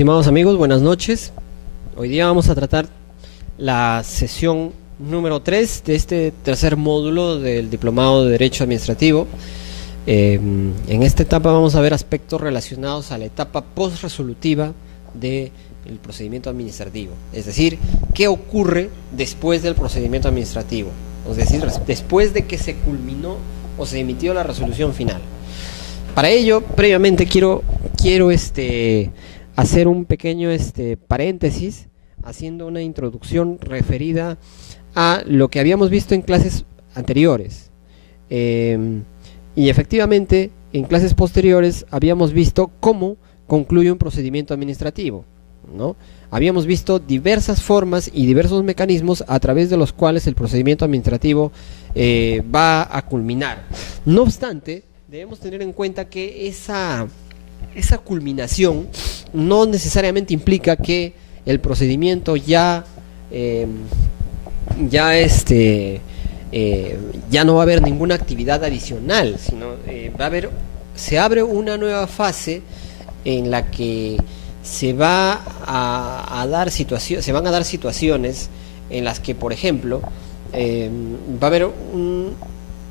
Estimados amigos, buenas noches. Hoy día vamos a tratar la sesión número 3 de este tercer módulo del Diplomado de Derecho Administrativo. En esta etapa vamos a ver aspectos relacionados a la etapa post-resolutiva del procedimiento administrativo. Es decir, qué ocurre después del procedimiento administrativo. Es decir, después de que se culminó o se emitió la resolución final. Para ello, previamente quiero hacer un pequeño paréntesis, haciendo una introducción referida a lo que habíamos visto en clases anteriores. Y efectivamente, en clases posteriores habíamos visto cómo concluye un procedimiento administrativo, ¿no? Habíamos visto diversas formas y diversos mecanismos a través de los cuales el procedimiento administrativo va a culminar. No obstante, debemos tener en cuenta que esa culminación no necesariamente implica que el procedimiento ya no va a haber ninguna actividad adicional, sino se abre una nueva fase en la que se van a dar situaciones en las que, por ejemplo, va a haber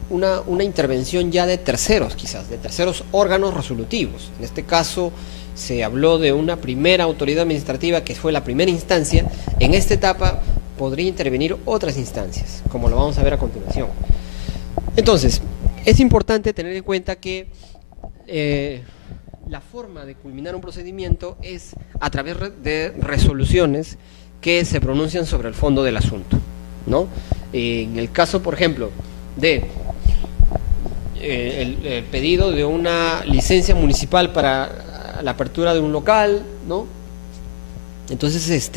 una intervención ya de terceros, quizás, de terceros órganos resolutivos. En este caso se habló de una primera autoridad administrativa que fue la primera instancia. En esta etapa podría intervenir otras instancias, como lo vamos a ver a continuación. Entonces, es importante tener en cuenta que la forma de culminar un procedimiento es a través de resoluciones que se pronuncian sobre el fondo del asunto, ¿no? En el caso, por ejemplo, de el pedido de una licencia municipal para la apertura de un local, ¿no? Entonces,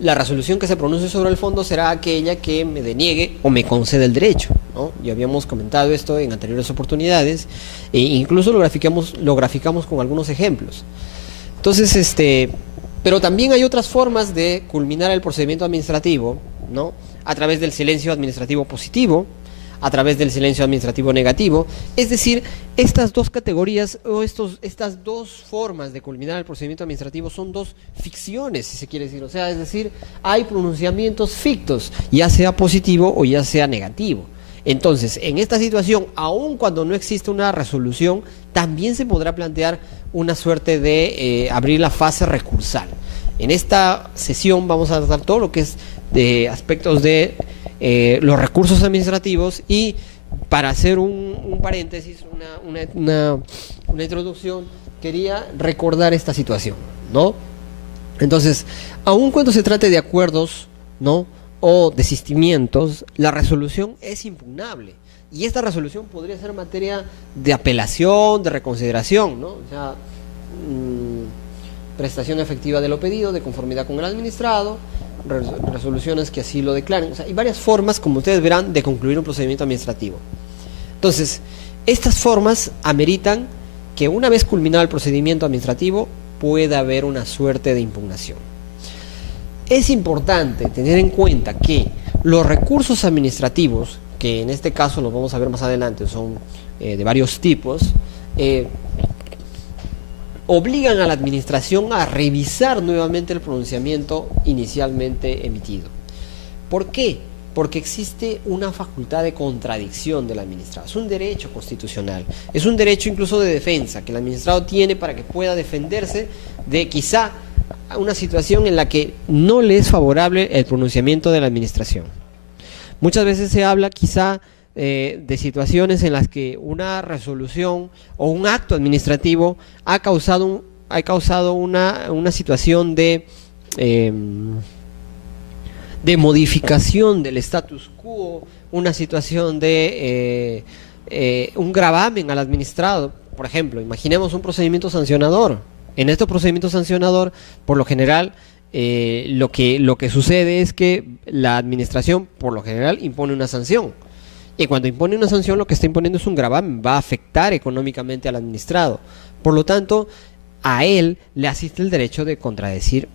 la resolución que se pronuncie sobre el fondo será aquella que me deniegue o me conceda el derecho, ¿no? Ya habíamos comentado esto en anteriores oportunidades, e incluso lo graficamos con algunos ejemplos. Entonces, pero también hay otras formas de culminar el procedimiento administrativo, ¿no? A través del silencio administrativo positivo, a través del silencio administrativo negativo. Es decir, estas dos categorías o estas dos formas de culminar el procedimiento administrativo son dos ficciones, si se quiere decir. O sea, es decir, hay pronunciamientos fictos, ya sea positivo o ya sea negativo. Entonces, en esta situación, aun cuando no existe una resolución, también se podrá plantear una suerte de abrir la fase recursal. En esta sesión vamos a tratar todo lo que es de aspectos de los recursos administrativos, y para hacer un paréntesis, una introducción, quería recordar esta situación, ¿no? Entonces, aun cuando se trate de acuerdos, ¿no?, o desistimientos, la resolución es impugnable, y esta resolución podría ser materia de apelación, de reconsideración, ¿no? O sea, prestación efectiva de lo pedido, de conformidad con el administrado, resoluciones que así lo declaren. O sea, hay varias formas, como ustedes verán, de concluir un procedimiento administrativo. Entonces, estas formas ameritan que una vez culminado el procedimiento administrativo pueda haber una suerte de impugnación. Es importante tener en cuenta que los recursos administrativos, que en este caso los vamos a ver más adelante, son de varios tipos, obligan a la administración a revisar nuevamente el pronunciamiento inicialmente emitido. ¿Por qué? Porque existe una facultad de contradicción del administrado. Es un derecho constitucional, es un derecho incluso de defensa que el administrado tiene para que pueda defenderse de quizá una situación en la que no le es favorable el pronunciamiento de la administración. Muchas veces se habla quizá de situaciones en las que una resolución o un acto administrativo ha causado una situación de modificación del status quo, una situación de un gravamen al administrado. Por ejemplo, imaginemos un procedimiento sancionador. En este procedimiento sancionador, por lo general, lo que sucede es que la administración, por lo general, impone una sanción. Y cuando impone una sanción, lo que está imponiendo es un gravamen, va a afectar económicamente al administrado. Por lo tanto, a él le asiste el derecho de contradecir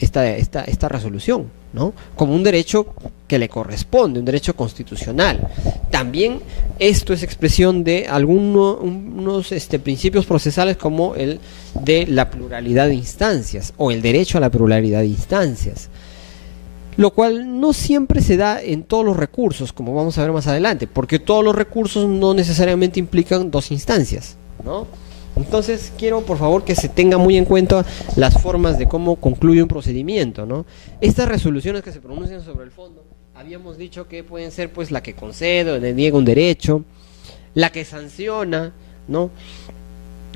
esta resolución, ¿no? Como un derecho que le corresponde, un derecho constitucional. También esto es expresión de unos principios procesales como el de la pluralidad de instancias o el derecho a la pluralidad de instancias, lo cual no siempre se da en todos los recursos, como vamos a ver más adelante, porque todos los recursos no necesariamente implican dos instancias, ¿no? Entonces quiero por favor que se tenga muy en cuenta las formas de cómo concluye un procedimiento, ¿no? Estas resoluciones que se pronuncian sobre el fondo, habíamos dicho que pueden ser pues la que concede o le niega un derecho, la que sanciona, ¿no?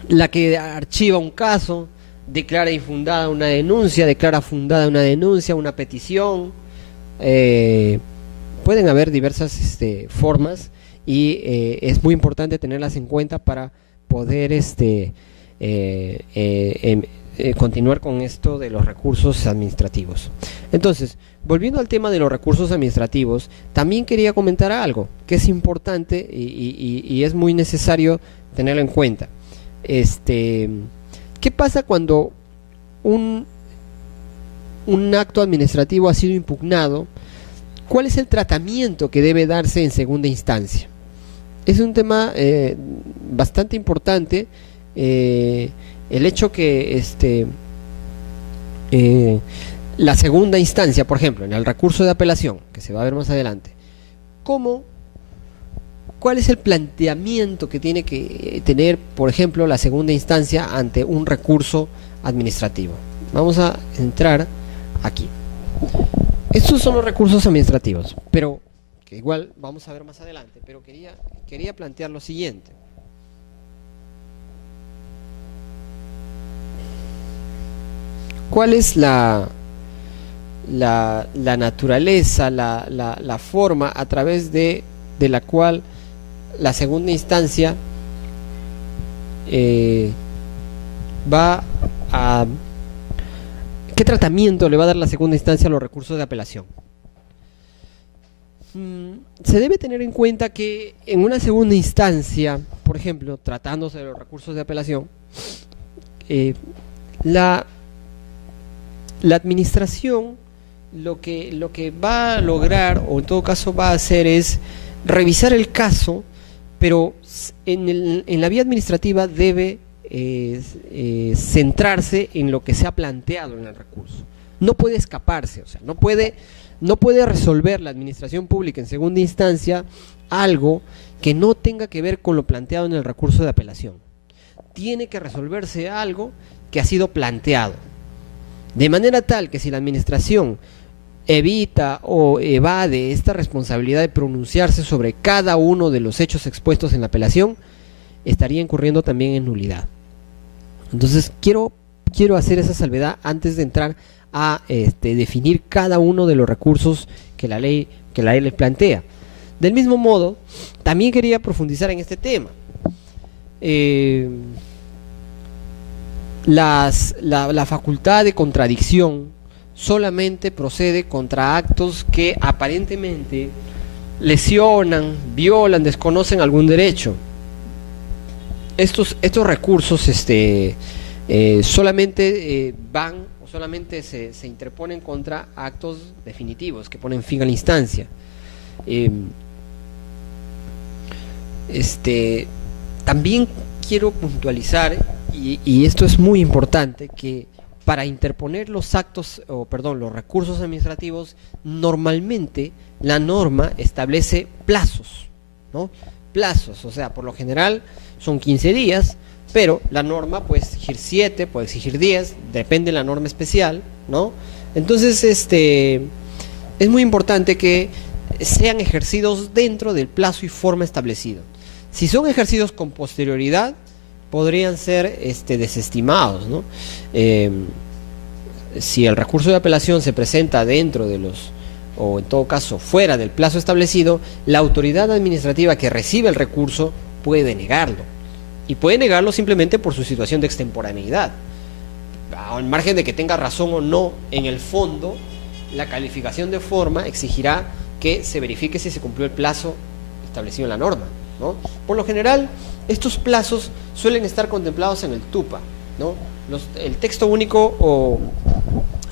La que archiva un caso, declara infundada una denuncia, declara fundada una denuncia, una petición. Pueden haber diversas formas y es muy importante tenerlas en cuenta para poder continuar con esto de los recursos administrativos. Entonces, volviendo al tema de los recursos administrativos, también quería comentar algo que es importante y es muy necesario tenerlo en cuenta. ¿Qué pasa cuando un acto administrativo ha sido impugnado? ¿Cuál es el tratamiento que debe darse en segunda instancia? Es un tema bastante importante, el hecho que la segunda instancia, por ejemplo, en el recurso de apelación, que se va a ver más adelante, ¿cuál es el planteamiento que tiene que tener, por ejemplo, la segunda instancia ante un recurso administrativo? Vamos a entrar aquí. Estos son los recursos administrativos, pero que igual vamos a ver más adelante, pero quería plantear lo siguiente. ¿Cuál es la naturaleza, la forma a través de la cual la segunda instancia va a... ¿Qué tratamiento le va a dar la segunda instancia a los recursos de apelación? Se debe tener en cuenta que en una segunda instancia, por ejemplo, tratándose de los recursos de apelación, la administración lo que va a lograr, o en todo caso va a hacer, es revisar el caso, pero en la vía administrativa debe centrarse en lo que se ha planteado en el recurso. No puede escaparse, o sea, no puede resolver la administración pública en segunda instancia algo que no tenga que ver con lo planteado en el recurso de apelación. Tiene que resolverse algo que ha sido planteado, de manera tal que si la administración evita o evade esta responsabilidad de pronunciarse sobre cada uno de los hechos expuestos en la apelación, estaría incurriendo también en nulidad. Entonces quiero hacer esa salvedad antes de entrar a definir cada uno de los recursos que la ley les plantea. Del mismo modo, también quería profundizar en este tema. La facultad de contradicción solamente procede contra actos que aparentemente lesionan, violan, desconocen algún derecho. Estos recursos solamente van o solamente se interponen contra actos definitivos que ponen fin a la instancia. También quiero puntualizar, y esto es muy importante, que para interponer los recursos administrativos, normalmente la norma establece plazos, ¿no? Plazos, o sea, por lo general son 15 días, pero la norma puede exigir 7, puede exigir 10, depende de la norma especial, ¿no? Entonces, es muy importante que sean ejercidos dentro del plazo y forma establecido. Si son ejercidos con posterioridad, podrían ser desestimados, ¿no? Si el recurso de apelación se presenta dentro de o en todo caso fuera del plazo establecido, la autoridad administrativa que recibe el recurso puede denegarlo, y puede negarlo simplemente por su situación de extemporaneidad. Al margen de que tenga razón o no, en el fondo la calificación de forma exigirá que se verifique si se cumplió el plazo establecido en la norma, ¿no? Por lo general, estos plazos suelen estar contemplados en el TUPA, ¿no? El texto único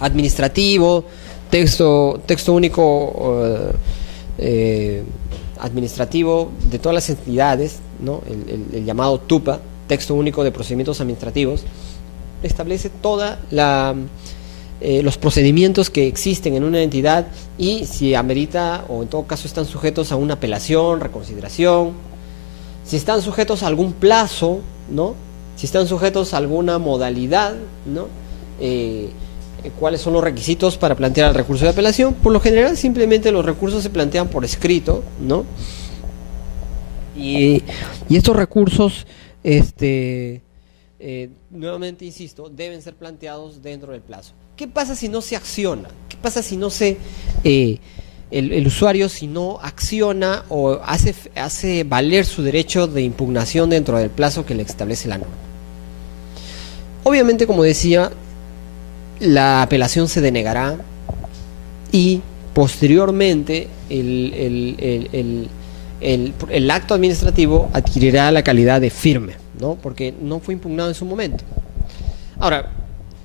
administrativo, texto único administrativo de todas las entidades, ¿no? El llamado TUPA, texto único de procedimientos administrativos, establece toda los procedimientos que existen en una entidad y si amerita o en todo caso están sujetos a una apelación, reconsideración, si están sujetos a algún plazo, ¿no? Si están sujetos a alguna modalidad, ¿no? Cuáles son los requisitos para plantear el recurso de apelación. Por lo general simplemente los recursos se plantean por escrito, ¿no? Y estos recursos nuevamente insisto, deben ser planteados dentro del plazo. ¿Qué pasa si no se acciona? ¿Qué pasa si no se el usuario si no acciona o hace valer su derecho de impugnación dentro del plazo que le establece la norma? Obviamente, como decía, la apelación se denegará y posteriormente el acto administrativo adquirirá la calidad de firme, ¿no? Porque no fue impugnado en su momento. Ahora,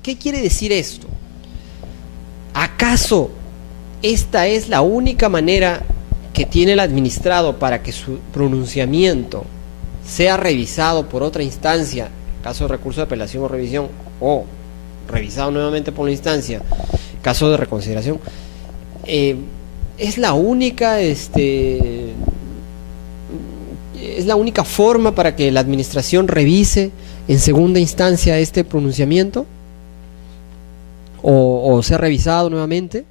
¿qué quiere decir esto? ¿Acaso esta es la única manera que tiene el administrado para que su pronunciamiento sea revisado por otra instancia, caso de recurso de apelación o revisión, o revisado nuevamente por la instancia, caso de reconsideración? Es la única es la única forma para que la administración revise en segunda instancia este pronunciamiento o sea revisado nuevamente.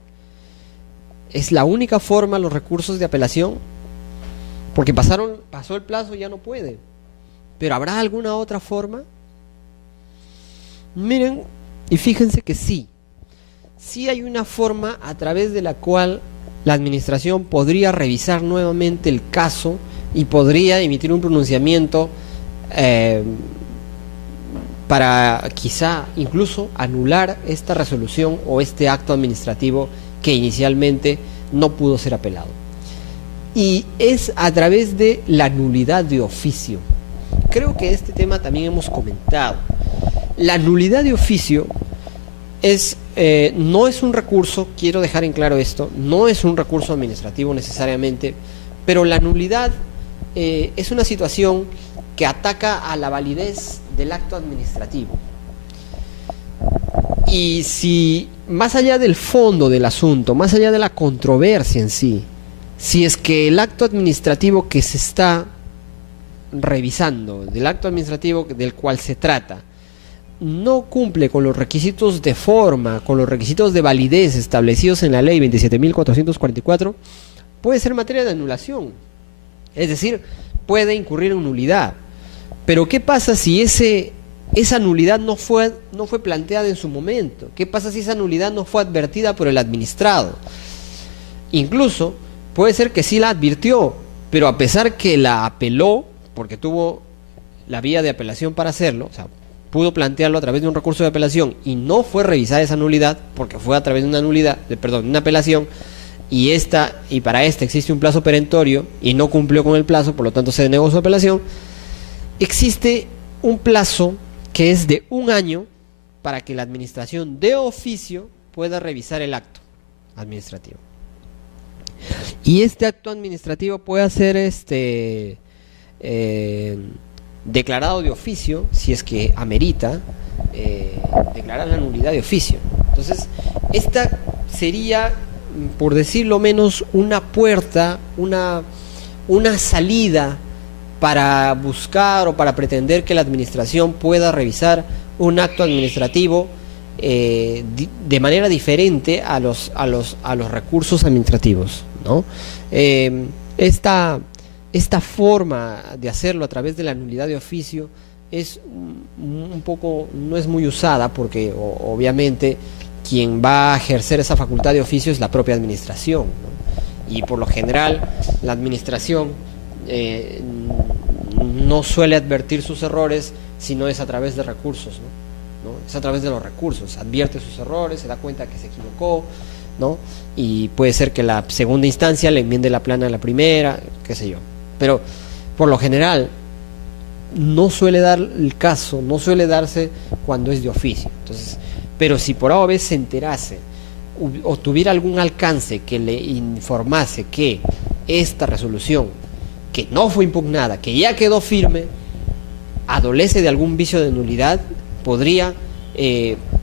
Es la única forma los recursos de apelación, porque pasó el plazo y ya no puede. Pero ¿habrá alguna otra forma? Miren y fíjense que sí hay una forma a través de la cual la administración podría revisar nuevamente el caso y podría emitir un pronunciamiento para quizá incluso anular esta resolución o este acto administrativo que inicialmente no pudo ser apelado. Y es a través de la nulidad de oficio. Creo que este tema también hemos comentado. La nulidad de oficio no es un recurso, quiero dejar en claro esto, no es un recurso administrativo necesariamente, pero la nulidad es una situación que ataca a la validez del acto administrativo. Y si más allá del fondo del asunto, más allá de la controversia en sí, si es que el acto administrativo que se está revisando, del acto administrativo del cual se trata, no cumple con los requisitos de forma, con los requisitos de validez establecidos en la ley 27.444, puede ser materia de anulación. Es decir, puede incurrir en nulidad. Pero ¿qué pasa si esa nulidad no fue planteada en su momento? ¿Qué pasa si esa nulidad no fue advertida por el administrado? Incluso puede ser que sí la advirtió, pero a pesar que la apeló, porque tuvo la vía de apelación para hacerlo, o sea, pudo plantearlo a través de un recurso de apelación y no fue revisada esa nulidad, porque fue a través de una apelación, y para esta existe un plazo perentorio y no cumplió con el plazo, por lo tanto se denegó su apelación. Existe un plazo que es de 1 año para que la administración de oficio pueda revisar el acto administrativo. Y este acto administrativo puede ser declarado de oficio, si es que amerita declarar la nulidad de oficio. Entonces, esta sería, por decirlo menos, una puerta, una salida para buscar o para pretender que la administración pueda revisar un acto administrativo de manera diferente a los recursos administrativos, ¿no? Esta forma de hacerlo a través de la nulidad de oficio es un poco, no es muy usada, porque obviamente quien va a ejercer esa facultad de oficio es la propia administración, ¿no? Y por lo general la administración no suele advertir sus errores si no es a través de recursos, ¿no? Es a través de los recursos, advierte sus errores, se da cuenta que se equivocó, ¿no? Y puede ser que la segunda instancia le enmiende la plana a la primera, qué sé yo. Pero por lo general no suele dar el caso, no suele darse cuando es de oficio. Entonces, Pero si por A o B se enterase o tuviera algún alcance que le informase que esta resolución, que no fue impugnada, que ya quedó firme, adolece de algún vicio de nulidad, podría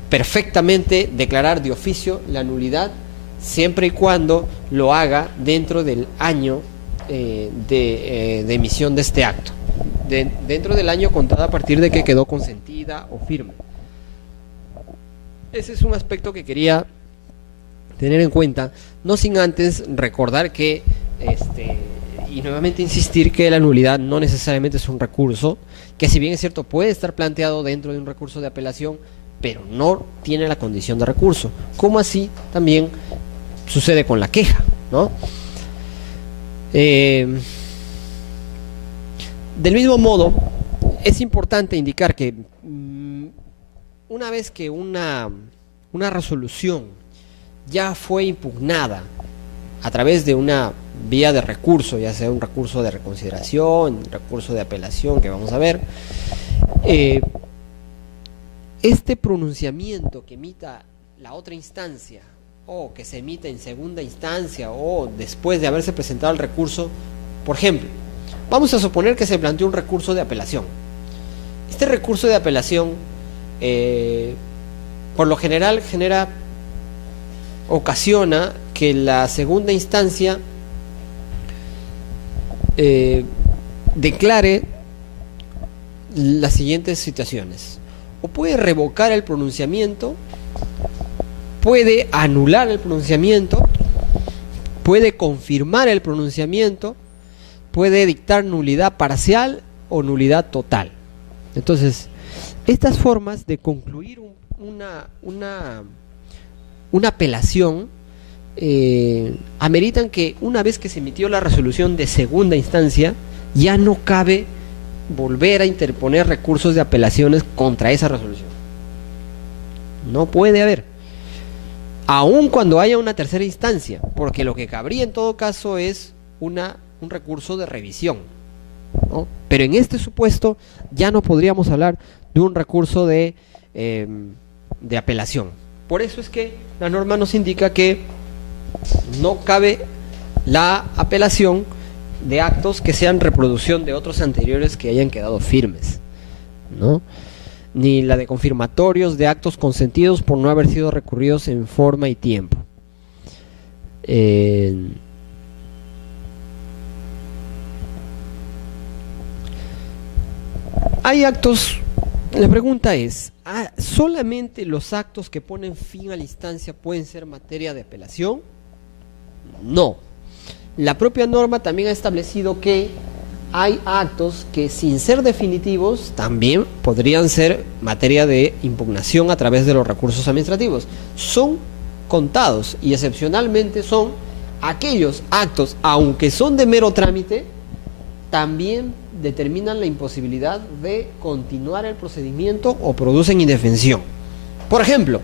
perfectamente declarar de oficio la nulidad, siempre y cuando lo haga dentro del año de emisión de este acto, dentro del año contado a partir de que quedó consentida o firme. Ese es un aspecto que quería tener en cuenta, no sin antes recordar que y nuevamente insistir que la nulidad no necesariamente es un recurso, que si bien es cierto puede estar planteado dentro de un recurso de apelación, pero no tiene la condición de recurso, como así también sucede con la queja, ¿no? Del mismo modo, es importante indicar que una vez que una resolución ya fue impugnada a través de una vía de recurso, ya sea un recurso de reconsideración, un recurso de apelación que vamos a ver, este pronunciamiento que emita la otra instancia o que se emite en segunda instancia o después de haberse presentado el recurso, por ejemplo, vamos a suponer que se planteó un recurso de apelación. Este recurso de apelación por lo general ocasiona que la segunda instancia declare las siguientes situaciones: o puede revocar el pronunciamiento, puede anular el pronunciamiento, puede confirmar el pronunciamiento, puede dictar nulidad parcial o nulidad total. Entonces, estas formas de concluir una apelación ameritan que una vez que se emitió la resolución de segunda instancia, ya no cabe volver a interponer recursos de apelaciones contra esa resolución. No puede haber, aun cuando haya una tercera instancia, porque lo que cabría en todo caso es un recurso de revisión, ¿no? Pero en este supuesto ya no podríamos hablar de un recurso de apelación. Por eso es que la norma nos indica que no cabe la apelación de actos que sean reproducción de otros anteriores que hayan quedado firmes, ¿no? Ni la de confirmatorios de actos consentidos por no haber sido recurridos en forma y tiempo. Hay actos, la pregunta es, ¿solamente los actos que ponen fin a la instancia pueden ser materia de apelación? No. La propia norma también ha establecido que hay actos que, sin ser definitivos, también podrían ser materia de impugnación a través de los recursos administrativos. Son contados y excepcionalmente son aquellos actos, aunque son de mero trámite, también determinan la imposibilidad de continuar el procedimiento o producen indefensión. Por ejemplo,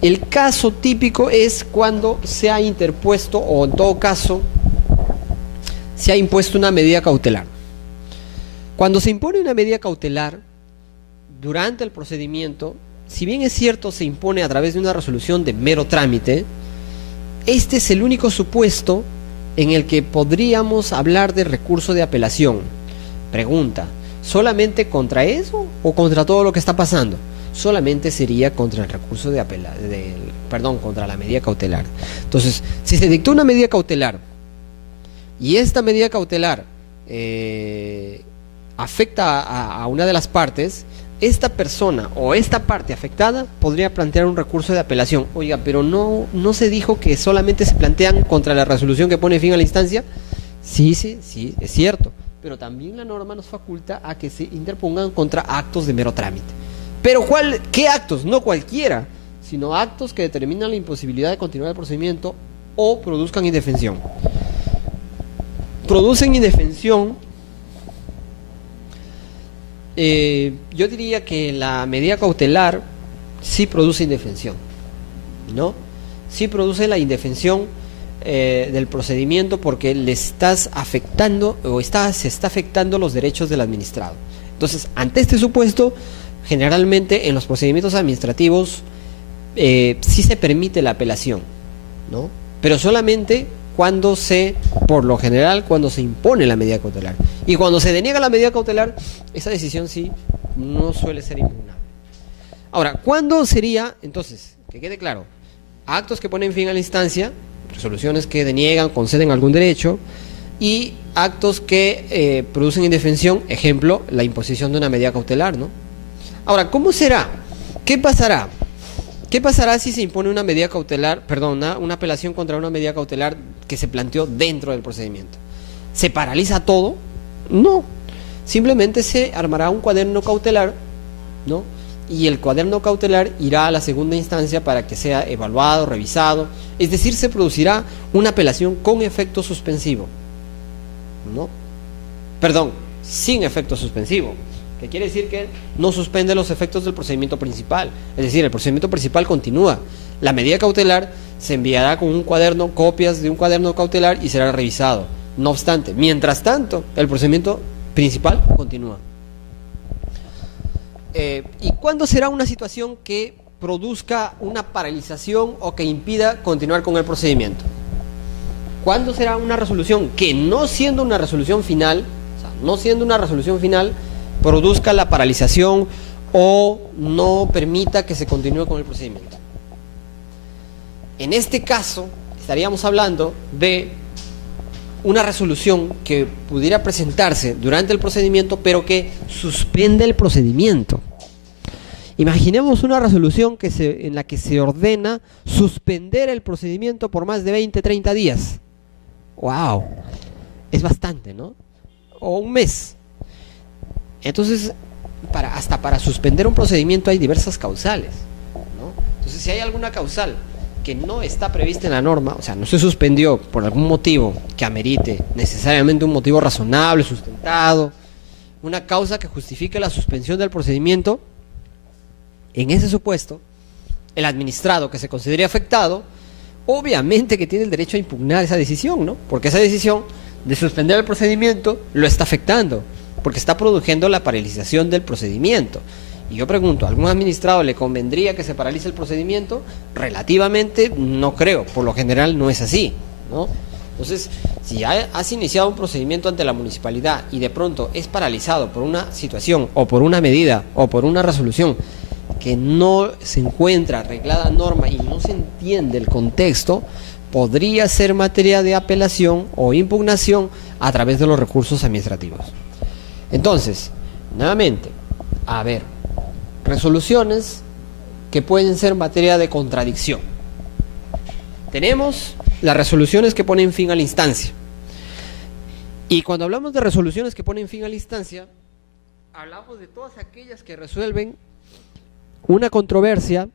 el caso típico es cuando se ha interpuesto, o en todo caso se ha impuesto una medida cautelar. Cuando se impone una medida cautelar durante el procedimiento, si bien es cierto se impone a través de una resolución de mero trámite, este es el único supuesto en el que podríamos hablar de recurso de apelación. Pregunta: ¿solamente contra eso o contra todo lo que está pasando? Solamente sería contra el recurso contra la medida cautelar. Entonces, si se dictó una medida cautelar y esta medida cautelar afecta a una de las partes, esta persona o esta parte afectada podría plantear un recurso de apelación. Oiga, pero no se dijo que solamente se plantean contra la resolución que pone fin a la instancia. Sí, es cierto, pero también la norma nos faculta a que se interpongan contra actos de mero trámite. Pero ¿qué actos? No cualquiera, sino actos que determinan la imposibilidad de continuar el procedimiento o produzcan indefensión. Producen indefensión. Yo diría que la medida cautelar sí produce indefensión, ¿no? Sí produce la indefensión del procedimiento, porque le estás afectando o se está afectando los derechos del administrado. Entonces, ante este supuesto, generalmente en los procedimientos administrativos sí se permite la apelación, ¿no? Pero solamente por lo general, cuando se impone la medida cautelar. Y cuando se deniega la medida cautelar, esa decisión sí no suele ser impugnable. Ahora, ¿cuándo sería, entonces, que quede claro, actos que ponen fin a la instancia, resoluciones que deniegan, conceden algún derecho, y actos que producen indefensión, ejemplo, la imposición de una medida cautelar, ¿no? Ahora, ¿cómo será? ¿Qué pasará? ¿Qué pasará si se impone una medida cautelar, una apelación contra una medida cautelar que se planteó dentro del procedimiento? ¿Se paraliza todo? No. Simplemente se armará un cuaderno cautelar, ¿no? Y el cuaderno cautelar irá a la segunda instancia para que sea evaluado, revisado. Es decir, se producirá una apelación con efecto suspensivo, ¿no? Perdón, sin efecto suspensivo, que quiere decir que no suspende los efectos del procedimiento principal. Es decir, el procedimiento principal continúa. La medida cautelar se enviará con un cuaderno, copias de un cuaderno cautelar y será revisado. No obstante, mientras tanto, el procedimiento principal continúa. ¿Y cuándo será una situación que produzca una paralización o que impida continuar con el procedimiento? ¿Cuándo será una resolución que, no siendo una resolución final, produzca la paralización o no permita que se continúe con el procedimiento? En este caso, estaríamos hablando de una resolución que pudiera presentarse durante el procedimiento, pero que suspende el procedimiento. Imaginemos una resolución en la que se ordena suspender el procedimiento por más de 20, 30 días. ¡Wow! Es bastante, ¿no? O un mes. Entonces, hasta para suspender un procedimiento hay diversas causales, ¿no? Entonces, si hay alguna causal que no está prevista en la norma, o sea, no se suspendió por algún motivo que amerite necesariamente un motivo razonable, sustentado, una causa que justifique la suspensión del procedimiento, en ese supuesto, el administrado que se considere afectado, obviamente que tiene el derecho a impugnar esa decisión, ¿no? Porque esa decisión de suspender el procedimiento lo está afectando, porque está produciendo la paralización del procedimiento. Y yo pregunto, ¿a algún administrado le convendría que se paralice el procedimiento? Relativamente no creo, por lo general no es así, ¿no? Entonces, si has iniciado un procedimiento ante la municipalidad y de pronto es paralizado por una situación o por una medida o por una resolución que no se encuentra arreglada a norma y no se entiende el contexto, podría ser materia de apelación o impugnación a través de los recursos administrativos. Entonces, nuevamente, a ver, resoluciones que pueden ser materia de contradicción. Tenemos las resoluciones que ponen fin a la instancia. Y cuando hablamos de resoluciones que ponen fin a la instancia, hablamos de todas aquellas que resuelven una controversia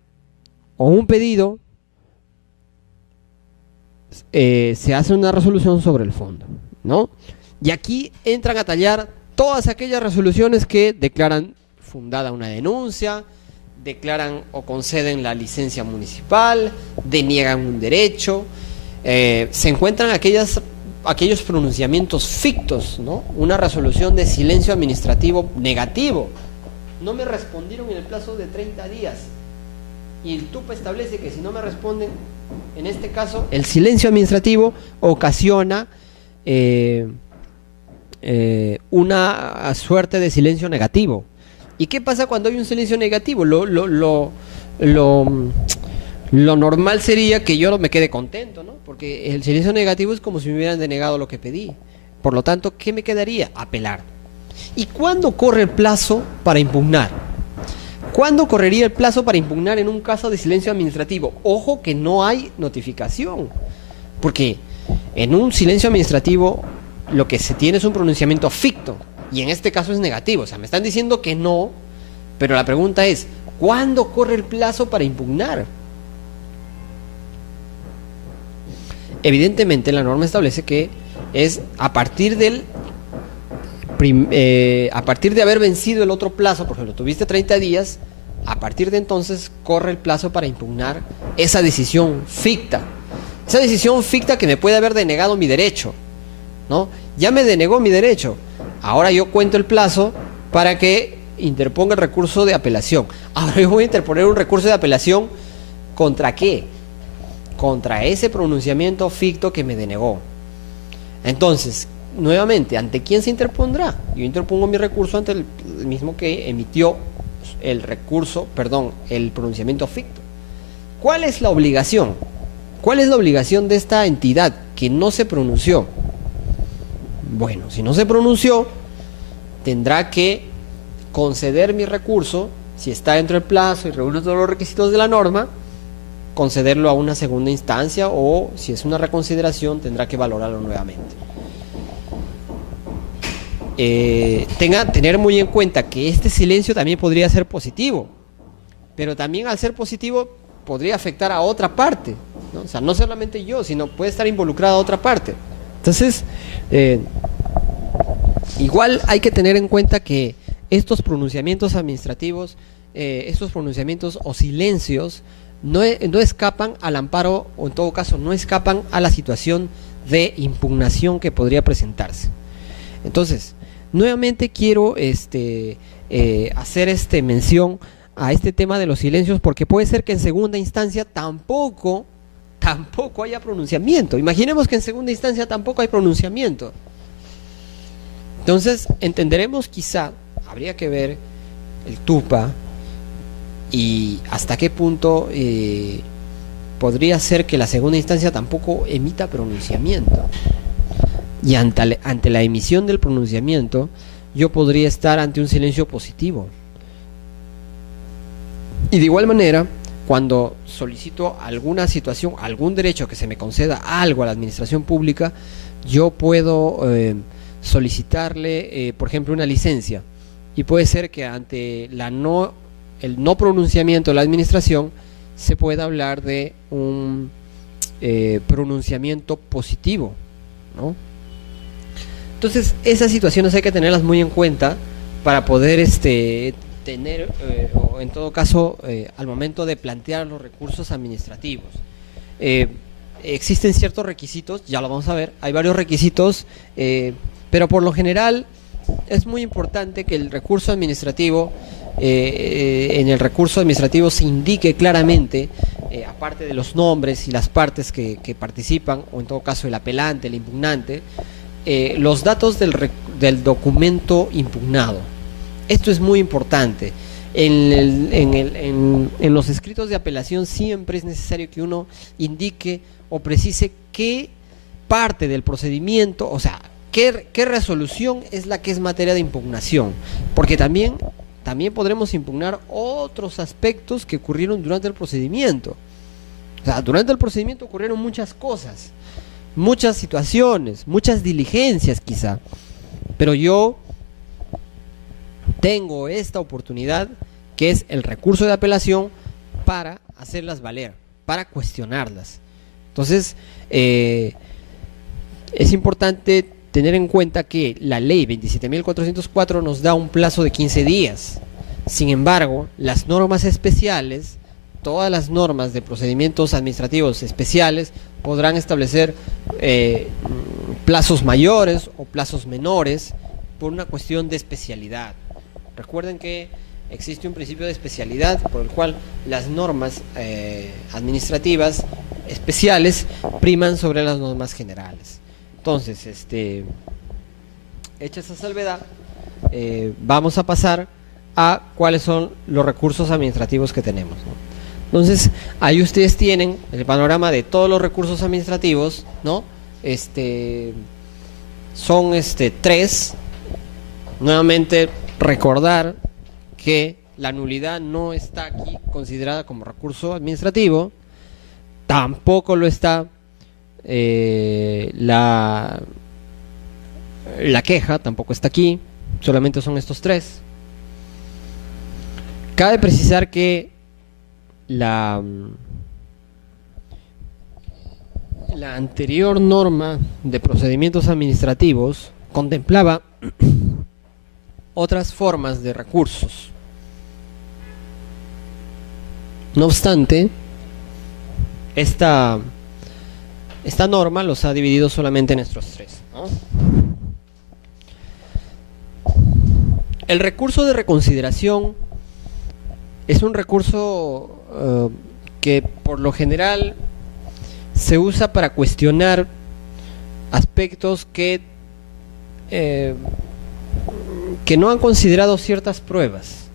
o un pedido, se hace una resolución sobre el fondo, ¿no? Y aquí entran a tallar todas aquellas resoluciones que declaran fundada una denuncia, declaran o conceden la licencia municipal, deniegan un derecho, se encuentran aquellos pronunciamientos fictos, ¿no? Una resolución de silencio administrativo negativo. No me respondieron en el plazo de 30 días. Y el TUPA establece que si no me responden, en este caso, el silencio administrativo ocasiona una suerte de silencio negativo. ¿Y qué pasa cuando hay un silencio negativo? Lo normal sería que yo me quede contento, ¿no? Porque el silencio negativo es como si me hubieran denegado lo que pedí. Por lo tanto, ¿qué me quedaría? Apelar. ¿Y cuándo corre el plazo para impugnar? ¿Cuándo correría el plazo para impugnar en un caso de silencio administrativo? Ojo que no hay notificación, porque en un silencio administrativo lo que se tiene es un pronunciamiento ficto, y en este caso es negativo. O sea, me están diciendo que no, pero la pregunta es, ¿cuándo corre el plazo para impugnar? Evidentemente la norma establece que es a partir de haber vencido el otro plazo. Por ejemplo, tuviste 30 días, a partir de entonces corre el plazo para impugnar esa decisión ficta. Esa decisión ficta que me puede haber denegado mi derecho, ¿no? Ya me denegó mi derecho. Ahora yo cuento el plazo para que interponga el recurso de apelación. Ahora yo voy a interponer un recurso de apelación, ¿contra qué? Contra ese pronunciamiento ficto que me denegó. Entonces, nuevamente, ¿ante quién se interpondrá? Yo interpongo mi recurso ante el mismo que emitió el recurso, perdón, el pronunciamiento ficto. ¿Cuál es la obligación? ¿Cuál es la obligación de esta entidad que no se pronunció? Bueno, si no se pronunció, tendrá que conceder mi recurso, si está dentro del plazo y reúne todos los requisitos de la norma, concederlo a una segunda instancia, o si es una reconsideración tendrá que valorarlo nuevamente. Tener muy en cuenta que este silencio también podría ser positivo, pero también al ser positivo podría afectar a otra parte, ¿no? O sea, no solamente yo, sino puede estar involucrada otra parte. Entonces, igual hay que tener en cuenta que estos pronunciamientos administrativos, estos pronunciamientos o silencios no escapan al amparo, o en todo caso no escapan a la situación de impugnación que podría presentarse. Entonces, nuevamente quiero hacer mención a este tema de los silencios, porque puede ser que en segunda instancia tampoco haya pronunciamiento. Imaginemos que en segunda instancia tampoco hay pronunciamiento. Entonces entenderemos, quizá habría que ver el TUPA y hasta qué punto podría ser que la segunda instancia tampoco emita pronunciamiento, y ante la emisión del pronunciamiento yo podría estar ante un silencio positivo. Y de igual manera, cuando solicito alguna situación, algún derecho, que se me conceda algo a la administración pública, yo puedo solicitarle, por ejemplo, una licencia, y puede ser que ante el no pronunciamiento de la administración se pueda hablar de un pronunciamiento positivo, ¿no? Entonces, esas situaciones hay que tenerlas muy en cuenta para poder tener, o en todo caso, al momento de plantear los recursos administrativos. Existen ciertos requisitos, ya lo vamos a ver, hay varios requisitos, pero por lo general es muy importante que el recurso administrativo, en el recurso administrativo se indique claramente, aparte de los nombres y las partes que participan, o en todo caso el apelante, el impugnante, los datos del documento impugnado. Esto es muy importante. En los escritos de apelación siempre es necesario que uno indique o precise qué parte del procedimiento, o sea, qué resolución es la que es materia de impugnación, porque también podremos impugnar otros aspectos que ocurrieron durante el procedimiento. O sea, durante el procedimiento ocurrieron muchas cosas, muchas situaciones, muchas diligencias quizá, pero yo tengo esta oportunidad, que es el recurso de apelación, para hacerlas valer, para cuestionarlas. Entonces, es importante tener en cuenta que la ley 27.404 nos da un plazo de 15 días. Sin embargo, las normas especiales, todas las normas de procedimientos administrativos especiales, podrán establecer plazos mayores o plazos menores por una cuestión de especialidad. Recuerden que existe un principio de especialidad por el cual las normas administrativas especiales priman sobre las normas generales. Entonces, hecha esa salvedad, vamos a pasar a cuáles son los recursos administrativos que tenemos, ¿no? Entonces, ahí ustedes tienen el panorama de todos los recursos administrativos, ¿no? Son 3. Nuevamente, recordar que la nulidad no está aquí considerada como recurso administrativo, tampoco lo está la queja, tampoco está aquí, solamente son estos 3. Cabe precisar que la anterior norma de procedimientos administrativos contemplaba otras formas de recursos. No obstante, esta norma los ha dividido solamente en estos 3, ¿no? El recurso de reconsideración es un recurso que por lo general se usa para cuestionar aspectos que no han considerado ciertas pruebas.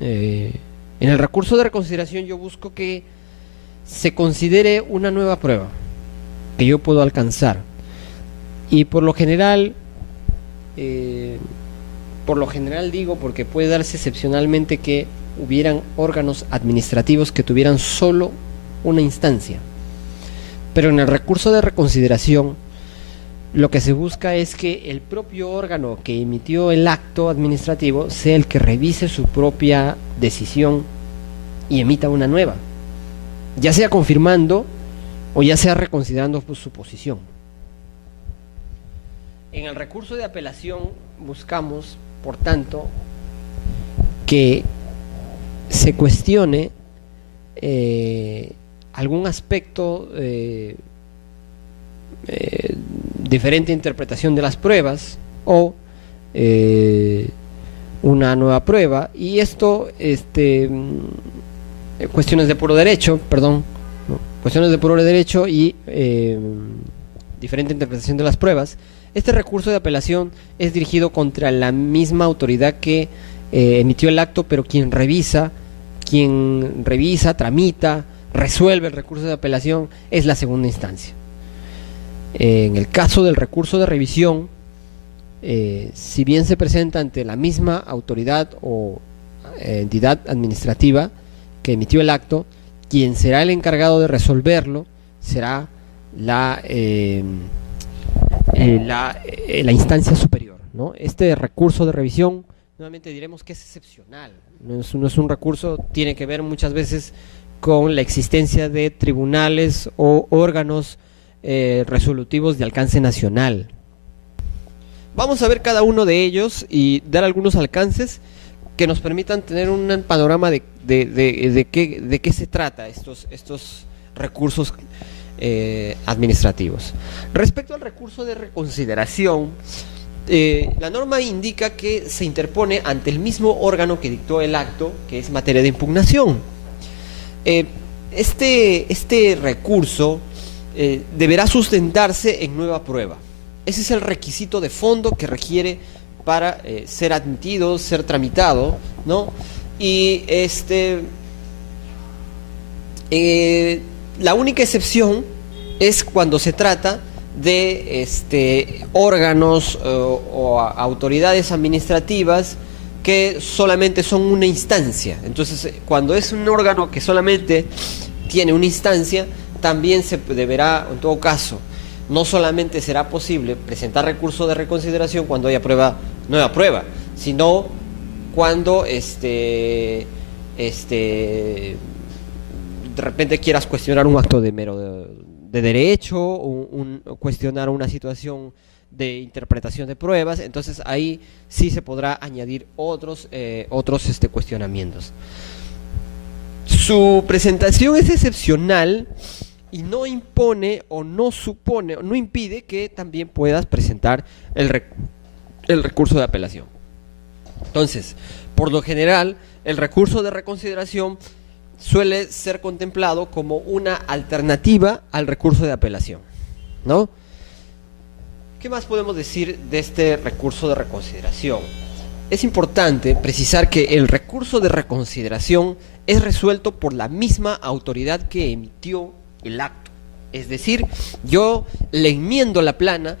En el recurso de reconsideración yo busco que se considere una nueva prueba que yo puedo alcanzar, y por lo general digo, porque puede darse excepcionalmente que hubieran órganos administrativos que tuvieran solo una instancia, pero en el recurso de reconsideración lo que se busca es que el propio órgano que emitió el acto administrativo sea el que revise su propia decisión y emita una nueva, ya sea confirmando o ya sea reconsiderando su posición. En el recurso de apelación buscamos, por tanto, que se cuestione algún aspecto, diferente interpretación de las pruebas o una nueva prueba, y esto cuestiones de puro derecho, cuestiones de puro derecho y diferente interpretación de las pruebas. Este recurso de apelación es dirigido contra la misma autoridad que emitió el acto, pero quien revisa, tramita, resuelve el recurso de apelación es la segunda instancia. En el caso del recurso de revisión, si bien se presenta ante la misma autoridad o entidad administrativa que emitió el acto, quien será el encargado de resolverlo será la instancia superior, ¿no? Este recurso de revisión, nuevamente diremos que es excepcional, no es un recurso, tiene que ver muchas veces con la existencia de tribunales o órganos resolutivos de alcance nacional. Vamos a ver cada uno de ellos y dar algunos alcances que nos permitan tener un panorama de qué se trata estos recursos administrativos. Respecto al recurso de reconsideración, la norma indica que se interpone ante el mismo órgano que dictó el acto, que es materia de impugnación. Este recurso deberá sustentarse en nueva prueba. Ese es el requisito de fondo que requiere para ser admitido, ser tramitado, ¿no? Y la única excepción es cuando se trata de órganos o autoridades administrativas que solamente son una instancia. Entonces, cuando es un órgano que solamente tiene una instancia, también se deberá, en todo caso, no solamente será posible presentar recurso de reconsideración cuando haya nueva prueba, sino cuando de repente quieras cuestionar un acto de derecho o cuestionar una situación de interpretación de pruebas. Entonces ahí sí se podrá añadir otros cuestionamientos. Su presentación es excepcional y no impone o no impide que también puedas presentar el recurso de apelación. Entonces, por lo general, el recurso de reconsideración suele ser contemplado como una alternativa al recurso de apelación, ¿no? ¿Qué más podemos decir de este recurso de reconsideración? Es importante precisar que el recurso de reconsideración es resuelto por la misma autoridad que emitió el acto. Es decir, yo le enmiendo la plana,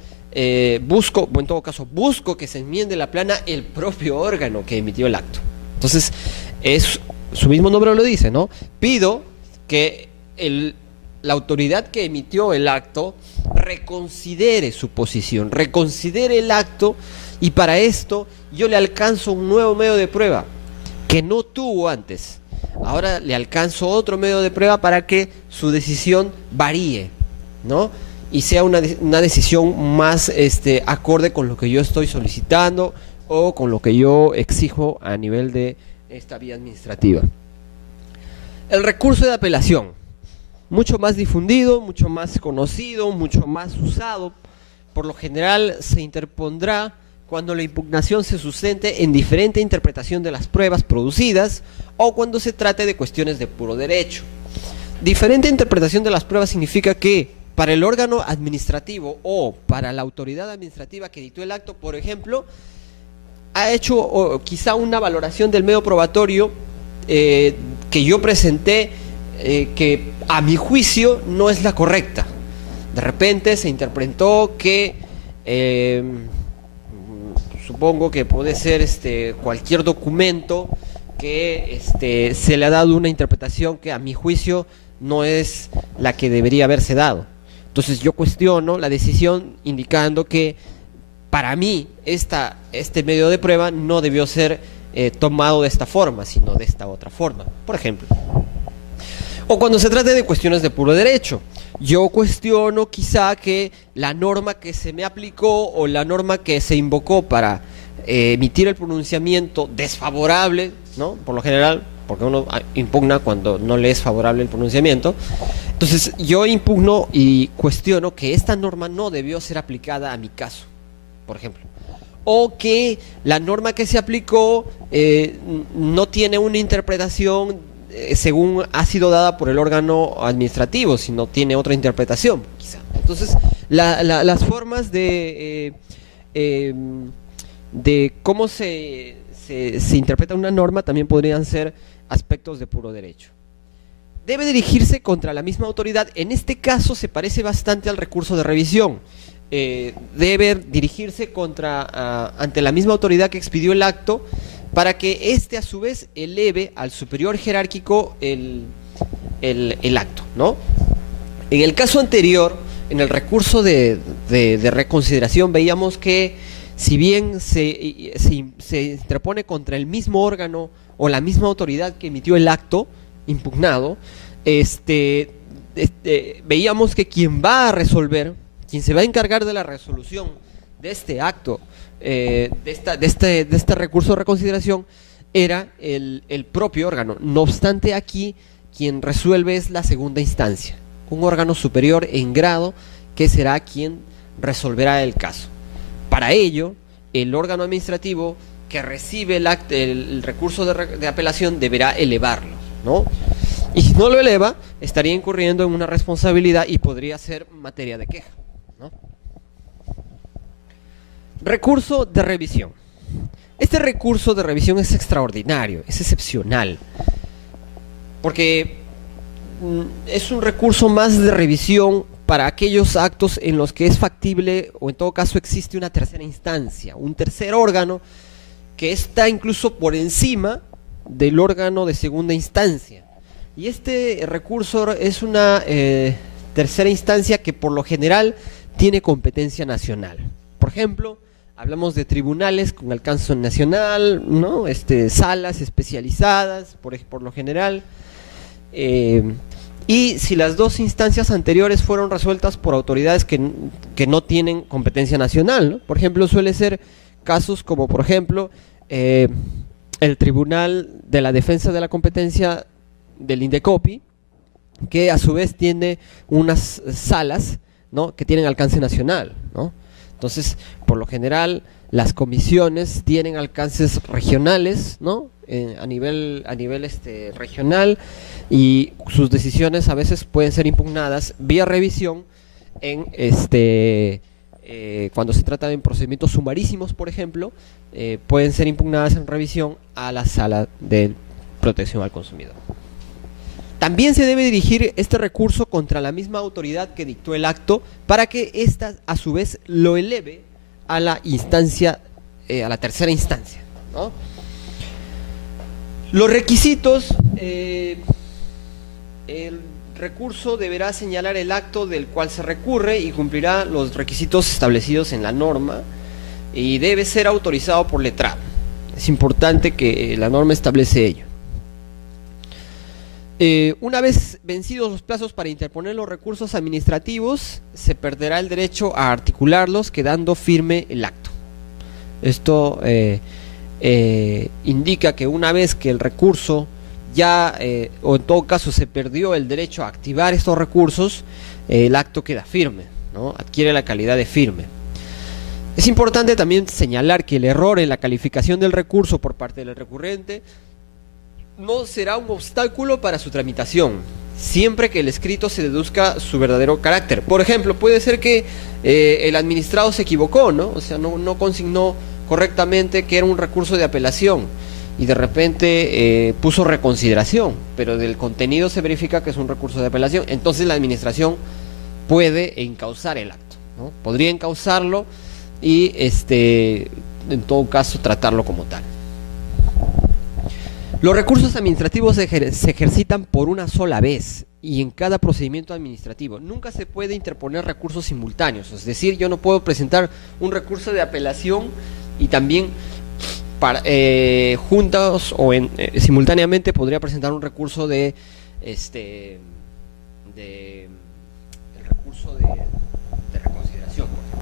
busco que se enmiende la plana el propio órgano que emitió el acto. Entonces, su mismo nombre lo dice, ¿no? Pido que la autoridad que emitió el acto reconsidere su posición, reconsidere el acto, y para esto yo le alcanzo un nuevo medio de prueba que no tuvo antes. Ahora le alcanzo otro medio de prueba para que su decisión varíe, ¿no? Y sea una decisión más acorde con lo que yo estoy solicitando o con lo que yo exijo a nivel de esta vía administrativa. El recurso de apelación, mucho más difundido, mucho más conocido, mucho más usado, por lo general se interpondrá cuando la impugnación se sustente en diferente interpretación de las pruebas producidas o cuando se trate de cuestiones de puro derecho. Diferente interpretación de las pruebas significa que para el órgano administrativo o para la autoridad administrativa que dictó el acto, por ejemplo, ha hecho quizá una valoración del medio probatorio que yo presenté, que a mi juicio no es la correcta. De repente se interpretó que supongo que puede ser cualquier documento que se le ha dado una interpretación que a mi juicio no es la que debería haberse dado. Entonces yo cuestiono la decisión indicando que para mí este medio de prueba no debió ser tomado de esta forma, sino de esta otra forma, por ejemplo. O cuando se trate de cuestiones de puro derecho, yo cuestiono quizá que la norma que se me aplicó o la norma que se invocó para emitir el pronunciamiento desfavorable, ¿no? Por lo general, porque uno impugna cuando no le es favorable el pronunciamiento. Entonces yo impugno y cuestiono que esta norma no debió ser aplicada a mi caso, por ejemplo. O que la norma que se aplicó no tiene una interpretación según ha sido dada por el órgano administrativo, sino tiene otra interpretación, quizá. Entonces, las formas de cómo se interpreta una norma también podrían ser aspectos de puro derecho. Debe dirigirse contra la misma autoridad. En este caso se parece bastante al recurso de revisión. Debe dirigirse ante la misma autoridad que expidió el acto, para que éste a su vez eleve al superior jerárquico el acto, ¿no? En el caso anterior, en el recurso de reconsideración, veíamos que si bien se interpone contra el mismo órgano o la misma autoridad que emitió el acto impugnado, veíamos que quien va a resolver, quien se va a encargar de la resolución de este acto, de este recurso de reconsideración, era el propio órgano. No obstante, aquí quien resuelve es la segunda instancia, un órgano superior en grado que será quien resolverá el caso. Para ello, el órgano administrativo que recibe el recurso de apelación deberá elevarlo, ¿no? Y si no lo eleva, estaría incurriendo en una responsabilidad y podría ser materia de queja, ¿no? Recurso de revisión. Este recurso de revisión es extraordinario, es excepcional, porque es un recurso más de revisión para aquellos actos en los que es factible, o en todo caso existe una tercera instancia, un tercer órgano que está incluso por encima del órgano de segunda instancia. Y este recurso es una tercera instancia que por lo general tiene competencia nacional. Por ejemplo, hablamos de tribunales con alcance nacional, ¿no? Salas especializadas, por lo general. Y si las dos instancias anteriores fueron resueltas por autoridades que no tienen competencia nacional, ¿no? Por ejemplo, suele ser casos como, por ejemplo, el Tribunal de la Defensa de la Competencia del INDECOPI, que a su vez tiene unas salas, ¿no?, que tienen alcance nacional, ¿no? Entonces, por lo general, las comisiones tienen alcances regionales, ¿no? A nivel regional, y sus decisiones a veces pueden ser impugnadas vía revisión cuando se trata de procedimientos sumarísimos, por ejemplo, pueden ser impugnadas en revisión a la Sala de Protección al Consumidor. También se debe dirigir este recurso contra la misma autoridad que dictó el acto, para que ésta a su vez lo eleve a la instancia, a la tercera instancia, ¿no? Los requisitos: el recurso deberá señalar el acto del cual se recurre y cumplirá los requisitos establecidos en la norma, y debe ser autorizado por letrado. Es importante que la norma establece ello. Una vez vencidos los plazos para interponer los recursos administrativos, se perderá el derecho a articularlos, quedando firme el acto. Esto indica que una vez que el recurso ya, o en todo caso se perdió el derecho a activar estos recursos, el acto queda firme, ¿no? Adquiere la calidad de firme. Es importante también señalar que el error en la calificación del recurso por parte del recurrente no será un obstáculo para su tramitación, siempre que el escrito se deduzca su verdadero carácter. Por ejemplo, puede ser que el administrado se equivocó, ¿no? O sea, no consignó correctamente que era un recurso de apelación y de repente puso reconsideración, pero del contenido se verifica que es un recurso de apelación. Entonces la administración puede encauzar el acto, ¿no? Podría encauzarlo y en todo caso tratarlo como tal. Los recursos administrativos se ejercitan por una sola vez y en cada procedimiento administrativo. Nunca se puede interponer recursos simultáneos, es decir, yo no puedo presentar un recurso de apelación y también juntos o simultáneamente podría presentar un recurso de el recurso de reconsideración, por ejemplo.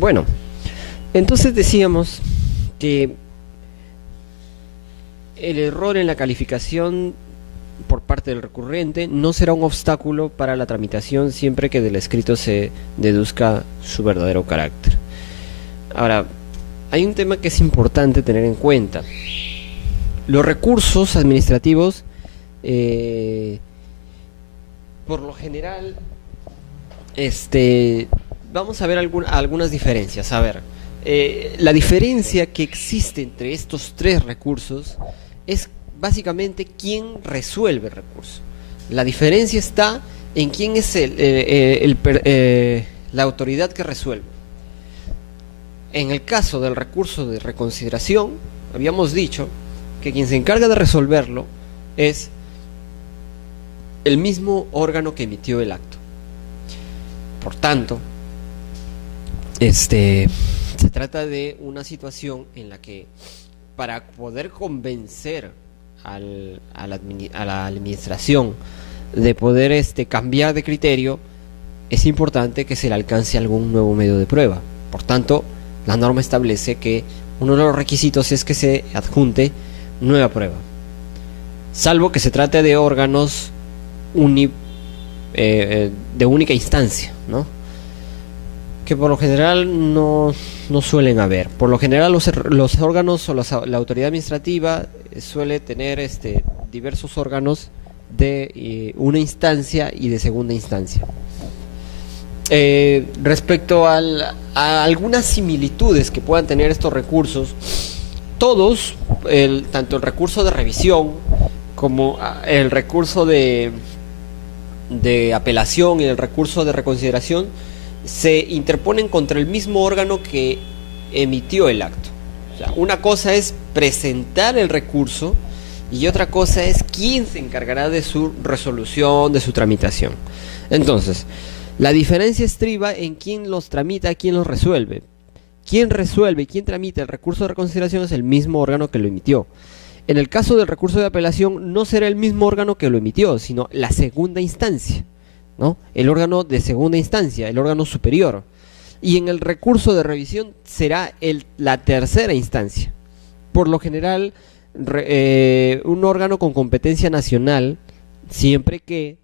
Bueno, entonces decíamos que el error en la calificación por parte del recurrente no será un obstáculo para la tramitación siempre que del escrito se deduzca su verdadero carácter. Ahora, hay un tema que es importante tener en cuenta. Los recursos administrativos, por lo general, vamos a ver algunas diferencias. A ver, la diferencia que existe entre estos tres recursos es básicamente quién resuelve el recurso. La diferencia está en quién es la autoridad que resuelve. En el caso del recurso de reconsideración, habíamos dicho que quien se encarga de resolverlo es el mismo órgano que emitió el acto. Por tanto, se trata de una situación en la que para poder convencer a la administración de poder cambiar de criterio, es importante que se le alcance algún nuevo medio de prueba. Por tanto, la norma establece que uno de los requisitos es que se adjunte nueva prueba, salvo que se trate de órganos de única instancia, ¿no? Que por lo general no suelen haber. Por lo general los órganos o la autoridad administrativa suele tener diversos órganos de una instancia y de segunda instancia. Respecto a algunas similitudes que puedan tener estos recursos, todos, tanto el recurso de revisión como el recurso de apelación y el recurso de reconsideración, se interponen contra el mismo órgano que emitió el acto. O sea, una cosa es presentar el recurso y otra cosa es quién se encargará de su resolución, de su tramitación. Entonces, la diferencia estriba en quién los tramita, quién los resuelve. Quien resuelve y quien tramita el recurso de reconsideración es el mismo órgano que lo emitió. En el caso del recurso de apelación no será el mismo órgano que lo emitió, sino la segunda instancia, ¿no? El órgano de segunda instancia, el órgano superior. Y en el recurso de revisión será la tercera instancia. Por lo general, un órgano con competencia nacional, siempre que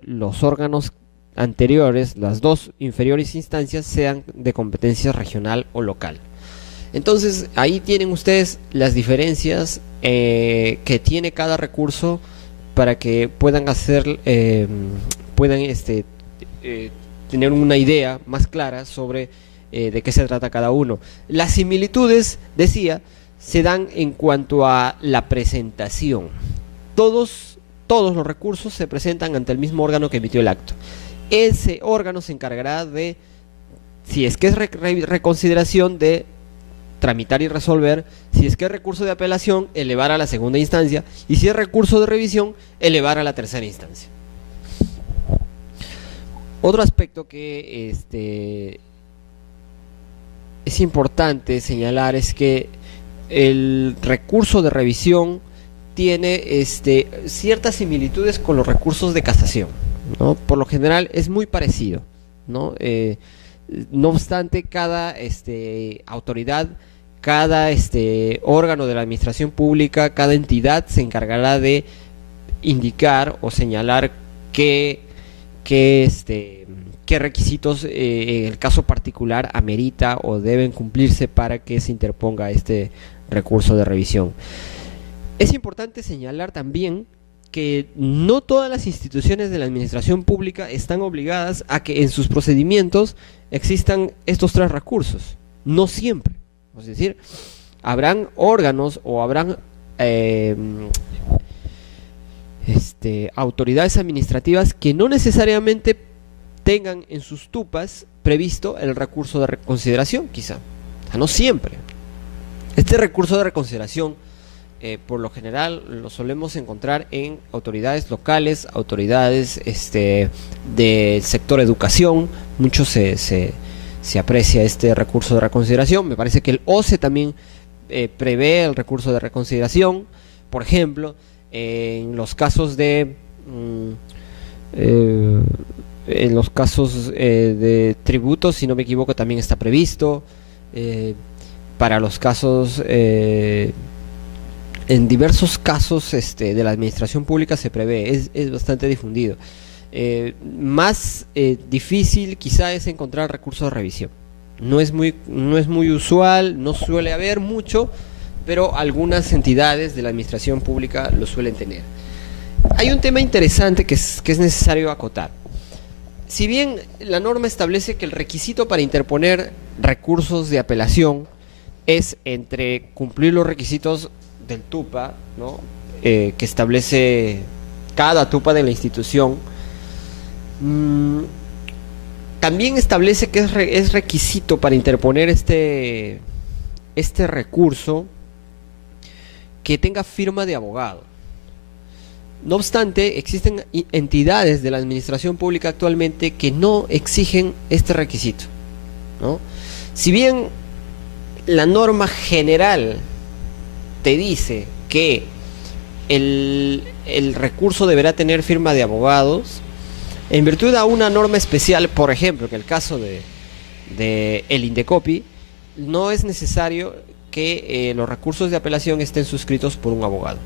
los órganos anteriores, las dos inferiores instancias, sean de competencia regional o local. Entonces, ahí tienen ustedes las diferencias que tiene cada recurso para que puedan tener una idea más clara sobre de qué se trata cada uno. Las similitudes, decía, se dan en cuanto a la presentación. Todos los recursos se presentan ante el mismo órgano que emitió el acto. Ese órgano se encargará de, si es que es reconsideración, de tramitar y resolver; si es que es recurso de apelación, elevar a la segunda instancia; y si es recurso de revisión, elevar a la tercera instancia. Otro aspecto que es importante señalar es que el recurso de revisión tiene ciertas similitudes con los recursos de casación, ¿no? Por lo general es muy parecido, ¿no? No obstante, cada autoridad, cada órgano de la administración pública, cada entidad se encargará de indicar o señalar qué requisitos en el caso particular amerita o deben cumplirse para que se interponga este recurso de revisión. Es importante señalar también que no todas las instituciones de la administración pública están obligadas a que en sus procedimientos existan estos tres recursos. No siempre. Es decir, habrán órganos o habrán autoridades administrativas que no necesariamente tengan en sus tupas previsto el recurso de reconsideración, quizá. O sea, no siempre. Este recurso de reconsideración, por lo general, lo solemos encontrar en autoridades locales, autoridades del sector educación. Mucho se aprecia este recurso de reconsideración. Me parece que el OCE también prevé el recurso de reconsideración. Por ejemplo, en los casos de En los casos de tributos, si no me equivoco, también está previsto. Eh, para los casos, en diversos casos de la administración pública se prevé, es bastante difundido. Más difícil quizá es encontrar recursos de revisión. No es muy usual, no suele haber mucho, pero algunas entidades de la administración pública lo suelen tener. Hay un tema interesante que es necesario acotar. Si bien la norma establece que el requisito para interponer recursos de apelación es entre cumplir los requisitos del TUPA, ¿no? Que establece cada TUPA de la institución, también establece que es requisito para interponer este recurso que tenga firma de abogado. No obstante, existen entidades de la administración pública actualmente que no exigen este requisito, ¿no? Si bien la norma general te dice que el recurso deberá tener firma de abogados, en virtud de una norma especial, por ejemplo, que el caso de el Indecopi, no es necesario que los recursos de apelación estén suscritos por un abogado.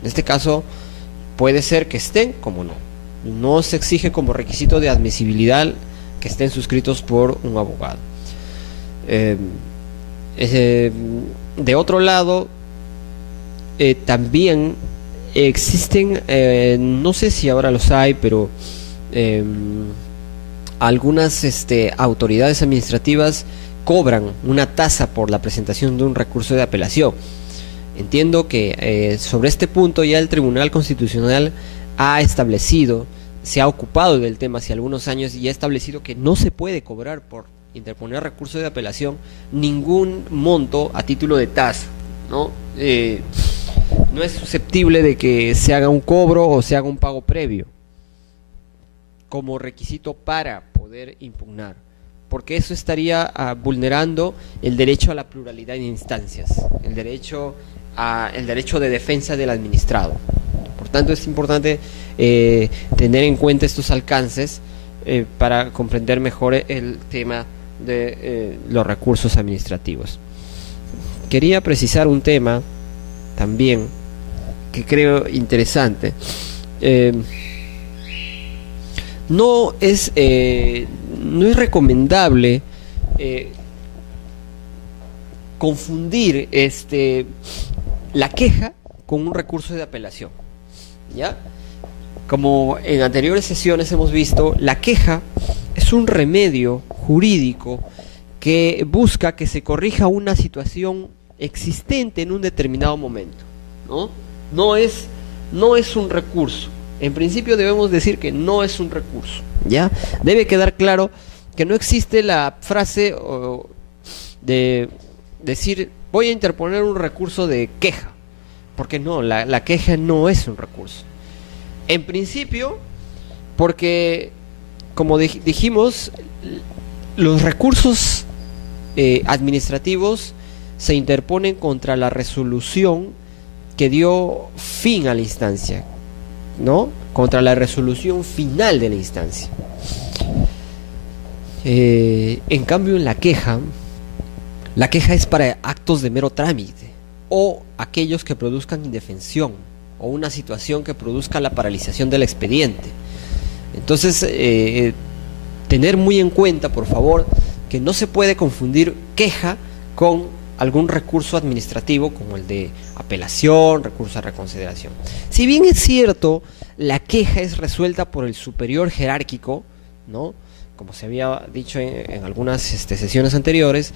En este caso, puede ser que estén, como no. No se exige como requisito de admisibilidad que estén suscritos por un abogado. De otro lado, también existen, no sé si ahora los hay, pero algunas autoridades administrativas cobran una tasa por la presentación de un recurso de apelación. Entiendo que sobre este punto ya el Tribunal Constitucional ha establecido, se ha ocupado del tema hace algunos años y ha establecido que no se puede cobrar por interponer recurso de apelación ningún monto a título de tasa, ¿no? No es susceptible de que se haga un cobro o se haga un pago previo como requisito para poder impugnar, porque eso estaría vulnerando el derecho a la pluralidad de instancias, el derecho de defensa del administrado. Por tanto, es importante tener en cuenta estos alcances para comprender mejor el tema de los recursos administrativos. Quería precisar un tema también que creo interesante. No es recomendable confundir la queja con un recurso de apelación, ¿ya? Como en anteriores sesiones hemos visto, la queja es un remedio jurídico que busca que se corrija una situación existente en un determinado momento, ¿no? No es un recurso. En principio debemos decir que no es un recurso, ¿ya? Debe quedar claro que no existe la frase de decir voy a interponer un recurso de queja, porque no, la queja no es un recurso. En principio, porque como dijimos, los recursos administrativos se interponen contra la resolución que dio fin a la instancia, ¿no? Contra la resolución final de la instancia. En cambio, en la queja es para actos de mero trámite o aquellos que produzcan indefensión o una situación que produzca la paralización del expediente. Entonces, tener muy en cuenta, por favor, que no se puede confundir queja con algún recurso administrativo como el de apelación, recurso a reconsideración. Si bien es cierto, la queja es resuelta por el superior jerárquico, ¿no? Como se había dicho en algunas sesiones anteriores,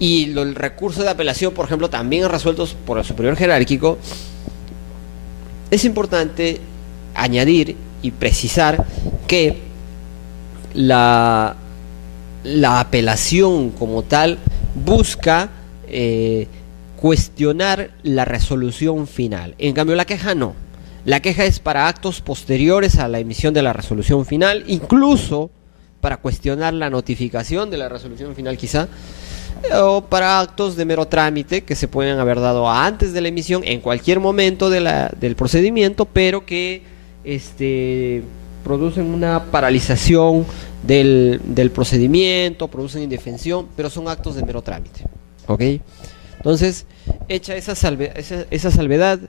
y el recurso de apelación, por ejemplo, también es resuelto por el superior jerárquico, es importante añadir y precisar que la apelación como tal busca cuestionar la resolución final. En cambio, la queja no. La queja es para actos posteriores a la emisión de la resolución final, incluso para cuestionar la notificación de la resolución final quizá, o para actos de mero trámite que se pueden haber dado antes de la emisión, en cualquier momento del procedimiento, pero que producen una paralización del procedimiento, producen indefensión, pero son actos de mero trámite. ¿Ok? Entonces, hecha esa salvedad,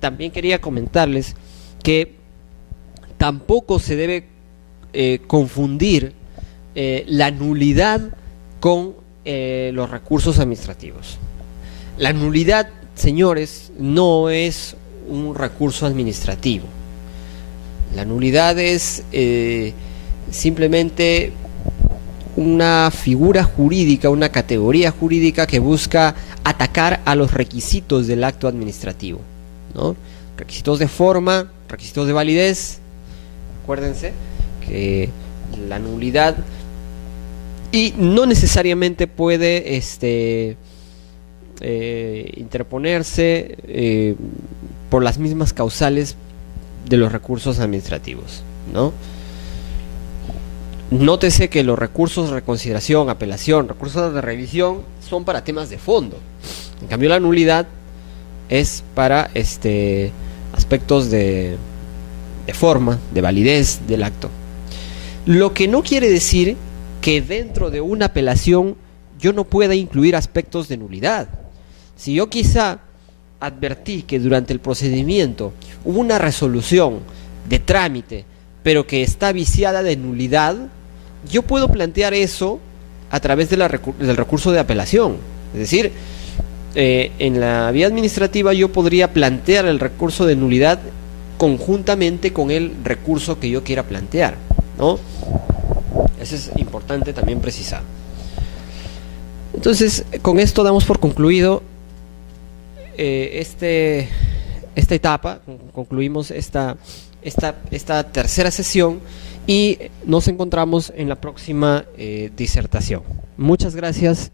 también quería comentarles que tampoco se debe confundir la nulidad con los recursos administrativos. La nulidad, señores, no es un recurso administrativo. La nulidad es simplemente una figura jurídica, una categoría jurídica que busca atacar a los requisitos del acto administrativo, ¿no? Requisitos de forma, requisitos de validez. Acuérdense que la nulidad y no necesariamente puede interponerse por las mismas causales de los recursos administrativos, ¿no? Nótese que los recursos de reconsideración, apelación, recursos de revisión son para temas de fondo. En cambio, la nulidad es para aspectos de forma, de validez del acto. Lo que no quiere decir que dentro de una apelación yo no pueda incluir aspectos de nulidad. Si yo quizá advertí que durante el procedimiento hubo una resolución de trámite, pero que está viciada de nulidad, yo puedo plantear eso a través del recurso de apelación. Es decir, en la vía administrativa yo podría plantear el recurso de nulidad conjuntamente con el recurso que yo quiera plantear, ¿no? Eso es importante también precisar. Entonces, con esto damos por concluido esta etapa, concluimos esta tercera sesión y nos encontramos en la próxima disertación. Muchas gracias.